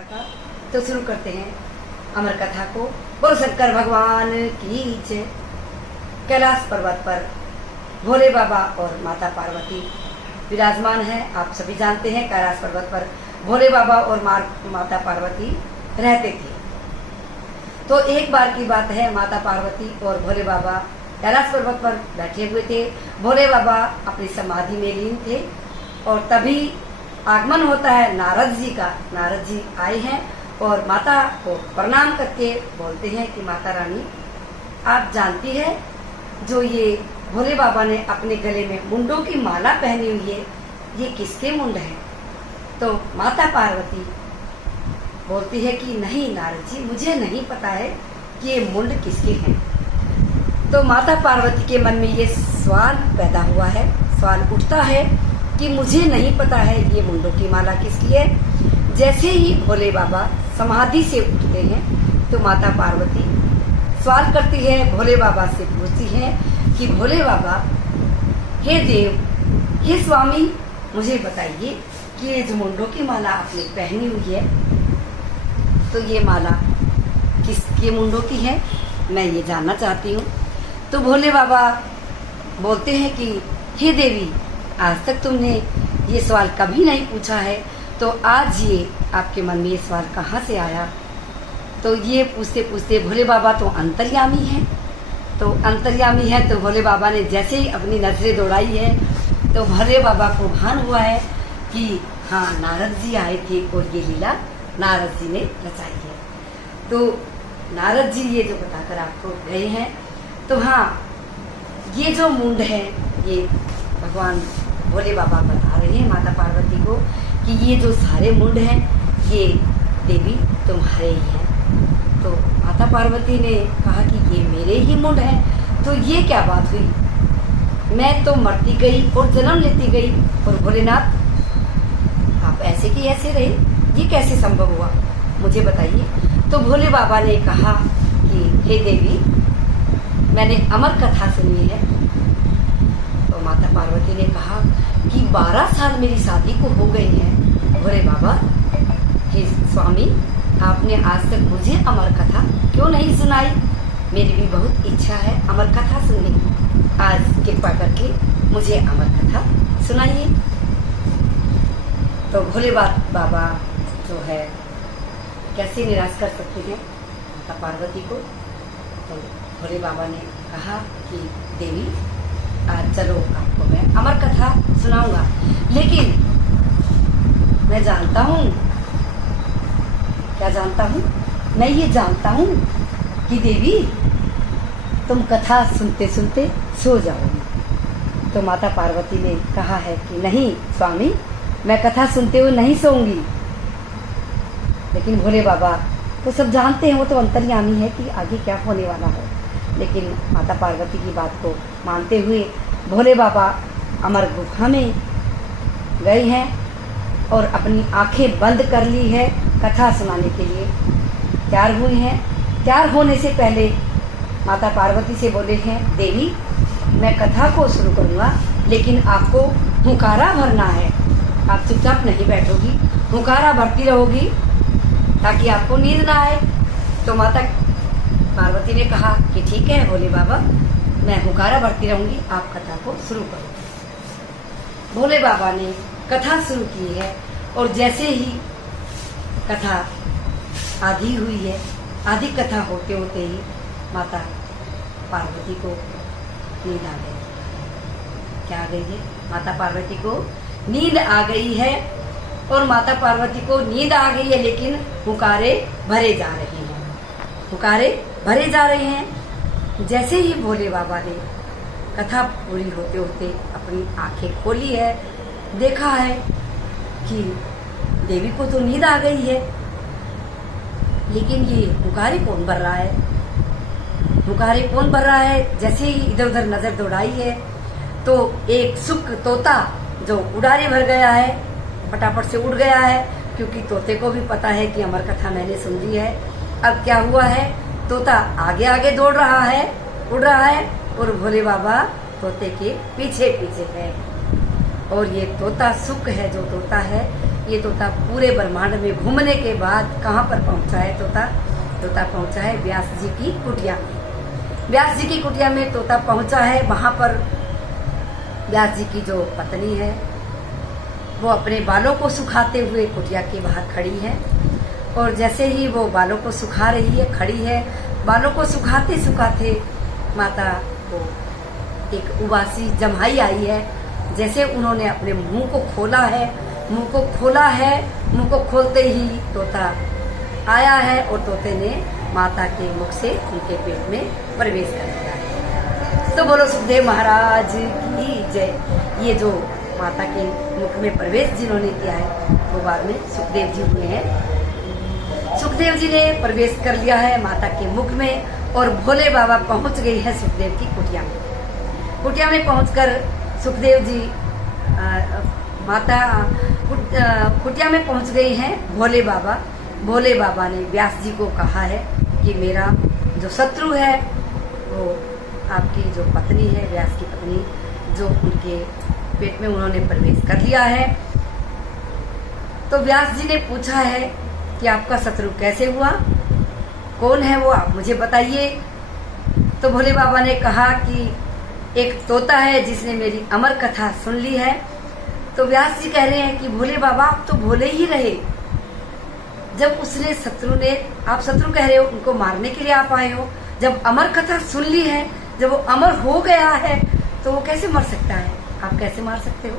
कथा का। तो शुरू करते हैं अमर कथा को। बोलो शंकर भगवान की जय। कैलाश पर्वत पर भोले बाबा और माता पार्वती विराजमान है। आप सभी जानते हैं कैलाश पर्वत पर भोले बाबा और माता पार्वती रहते थे। तो एक बार की बात है, माता पार्वती और भोले बाबा कैलाश पर्वत पर बैठे हुए थे। भोले बाबा अपनी समाधि में लीन थे और तभी आगमन होता है नारद जी का। नारद जी आए हैं और माता को प्रणाम करके बोलते हैं कि माता रानी, आप जानती है जो ये भोले बाबा ने अपने गले में मुंडों की माला पहनी हुई है, ये किसके मुंड है? तो माता पार्वती बोलती है कि नहीं नारद जी, मुझे नहीं पता है कि ये मुंड किसके हैं। तो माता पार्वती के मन में ये सवाल पैदा हुआ है, सवाल उठता है कि मुझे नहीं पता है ये मुंडों की माला किसकी है। जैसे ही भोले बाबा समाधि से उठते हैं तो माता पार्वती सवाल करती है, भोले बाबा से पूछती है कि भोले बाबा, हे देव, हे स्वामी, मुझे बताइए कि ये जो मुंडों की माला आपने पहनी हुई है, तो ये माला किसके मुंडों की है, मैं ये जानना चाहती हूँ। तो भोले बाबा बोलते हैं कि हे देवी, आज तक तुमने ये सवाल कभी नहीं पूछा है, तो आज ये आपके मन में ये सवाल कहाँ से आया? तो ये पूछते पूछते भोले बाबा तो अंतर्यामी हैं। तो अंतर्यामी है तो भोले बाबा ने जैसे ही अपनी नजरें दौड़ाई है तो भोले बाबा को भान हुआ है कि हाँ, नारद जी आए थे और ये लीला नारद जी ने रचाई है। तो नारद जी ये जो बताकर आपको गए हैं, तो हाँ, ये जो मुंड है ये भगवान भोले बाबा बता रहे हैं माता पार्वती को कि ये जो सारे मुंड हैं ये देवी तुम्हारे ही हैं। तो माता पार्वती ने कहा कि ये मेरे ही मुंड हैं। तो ये क्या बात हुई? मैं तो मरती गई और जन्म लेती गई और भोलेनाथ आप ऐसे की ऐसे रहे, ये कैसे संभव हुआ, मुझे बताइए। तो भोले बाबा ने कहा कि हे देवी, मैंने अमर कथा सुनी है। तो माता पार्वती ने कहा कि 12 साल मेरी शादी को हो गए हैं भोले बाबा। हे स्वामी, आपने आज तक मुझे अमर कथा क्यों नहीं सुनाई? मेरी भी बहुत इच्छा है अमर कथा सुनने की। आज कृपा करके मुझे अमर कथा सुनाइए। तो भोले बाबा जो है कैसे निराश कर सकते हैं माता पार्वती को। तो भोले बाबा ने कहा कि देवी, आज चलो आपको मैं अमर कथा सुनाऊंगा, लेकिन मैं जानता हूँ, क्या जानता हूँ, मैं ये जानता हूँ कि देवी तुम कथा सुनते सुनते सो जाओगी। तो माता पार्वती ने कहा है कि नहीं स्वामी, मैं कथा सुनते हुए नहीं सोऊंगी। लेकिन भोले बाबा तो सब जानते हैं, वो तो अंतर्यामी है कि आगे क्या होने वाला है। लेकिन माता पार्वती की बात को मानते हुए भोले बाबा अमर गुफा में गए हैं और अपनी आंखें बंद कर ली है कथा सुनाने के लिए तैयार हुए हैं। तैयार होने से पहले माता पार्वती से बोले हैं, देवी, मैं कथा को शुरू करूँगा, लेकिन आपको हुंकारा भरना है। आप चुपचाप नहीं बैठोगी, हुंकारा भरती रहोगी ताकि आपको नींद ना आए। तो माता पार्वती ने कहा कि ठीक है भोले बाबा, मैं हुंकारा भरती रहूंगी, आप कथा को शुरू करो। भोले बाबा ने कथा शुरू की है और जैसे ही कथा आधी हुई है, आधी कथा होते होते ही माता पार्वती को नींद आ गई। क्या आ गई है? माता पार्वती को नींद आ गई है और माता पार्वती को नींद आ गई है, लेकिन हुंकारे भरे जा रहे हैं, हुंकारे भरे जा रहे हैं। जैसे ही भोले बाबा ने कथा पूरी होते होते अपनी आंखें खोली है, देखा है कि देवी को तो नींद आ गई है, लेकिन ये हुंकारे कौन भर रहा है, हुंकारे कौन भर रहा है? जैसे ही इधर उधर नजर दौड़ाई है तो एक सुक तोता जो उड़ारे भर गया है, फटाफट से उड़ गया है, क्योंकि तोते को भी पता है कि अमर कथा मैंने सुन ली है। अब क्या हुआ है, तोता आगे आगे दौड़ रहा है, उड़ रहा है और भोले बाबा तोते के पीछे पीछे है। और ये तोता सुख है, जो तोता है, ये तोता पूरे ब्रह्मांड में घूमने के बाद कहाँ पर पहुंचा है तोता? तोता पहुंचा है व्यास जी की कुटिया में। व्यास जी की कुटिया में तोता पहुंचा है। वहां पर व्यास जी की जो पत्नी है वो अपने बालों को सुखाते हुए कुटिया के बाहर खड़ी है। और जैसे ही वो बालों को सुखा रही है, खड़ी है, बालों को सुखाते सुखाते माता को एक उबासी जम्हाई आई है। जैसे उन्होंने अपने मुंह को खोला है, मुंह को खोलते ही तोता आया है और तोते ने माता के मुख से उनके पेट में प्रवेश कर दिया है। तो बोलो सुखदेव महाराज की जय। ये जो माता के मुख में प्रवेश जिन्होंने किया है वो बाद में सुखदेव जी हुए हैं। सुखदेव जी ने प्रवेश कर लिया है माता के मुख में और भोले बाबा पहुंच गए हैं सुखदेव की कुटिया में। कुटिया में पहुंचकर सुखदेव जी कुटिया में पहुंच गए हैं भोले बाबा। भोले बाबा ने व्यास जी को कहा है कि मेरा जो शत्रु है वो आपकी जो पत्नी है, व्यास की पत्नी, जो उनके पेट में उन्होंने प्रवेश कर लिया है। तो व्यास जी ने पूछा है कि आपका शत्रु कैसे हुआ, कौन है वो, आप मुझे बताइए। तो भोले बाबा ने कहा कि एक तोता है जिसने मेरी अमर कथा सुन ली है। तो व्यास जी कह रहे हैं कि भोले बाबा आप तो भोले ही रहे, जब उसने शत्रु ने, आप शत्रु कह रहे हो, उनको मारने के लिए आप आए हो, जब अमर कथा सुन ली है, जब वो अमर हो गया है तो वो कैसे मर सकता है, आप कैसे मार सकते हो।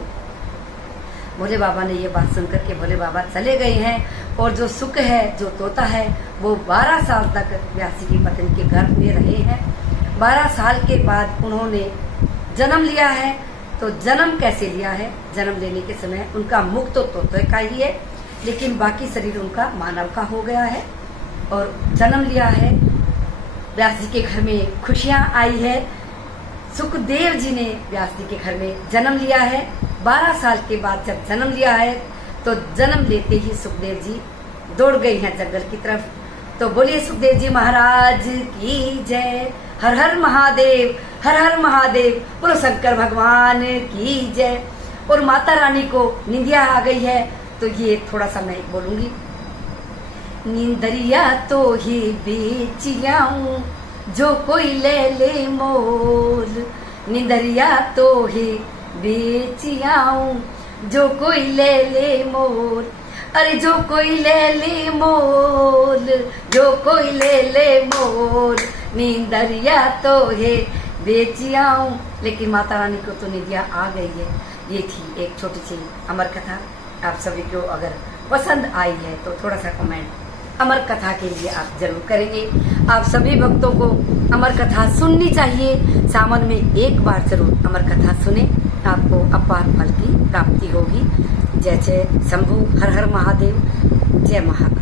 भोले बाबा ने ये बात सुनकर के भोले बाबा चले गए हैं। और जो सुख है, जो तोता है, वो 12 साल तक व्यास जी की पत्नी के गर्भ में रहे हैं। 12 साल के बाद उन्होंने जन्म लिया है। तो जन्म कैसे लिया है? जन्म लेने के समय उनका मुख तो तोते का ही है, लेकिन बाकी शरीर उनका मानव का हो गया है और जन्म लिया है। व्यास जी के घर में खुशियां आई है। सुखदेव जी ने व्यास जी के घर में जन्म लिया है। 12 साल के बाद जब जन्म लिया है तो जन्म लेते ही सुखदेव जी दौड़ गई हैं जंगल की तरफ। तो बोलिए सुखदेव जी महाराज की जय। हर हर महादेव, हर हर महादेव, बोलो शंकर भगवान की जय। और माता रानी को निंदिया आ गई है तो ये थोड़ा सा मैं बोलूंगी। नींदरिया तो ही बेच आऊं, जो कोई ले ले मोल। नींदरिया तो ही बेच आऊं, जो कोई ले ले मोल। अरे जो कोई ले ले मोल, जो कोई ले ले मोल। नींदरिया तो है बेच आऊं। लेकिन माता रानी को तो निंदिया आ गई है। ये थी एक छोटी सी अमर कथा। आप सभी को अगर पसंद आई है तो थोड़ा सा कमेंट अमर कथा के लिए आप जरूर करेंगे। आप सभी भक्तों को अमर कथा सुननी चाहिए। सावन में एक बार जरूर अमर कथा सुने, आपको अपार फल की प्राप्ति होगी। जय जय शंभू, हर हर महादेव, जय महाकाल।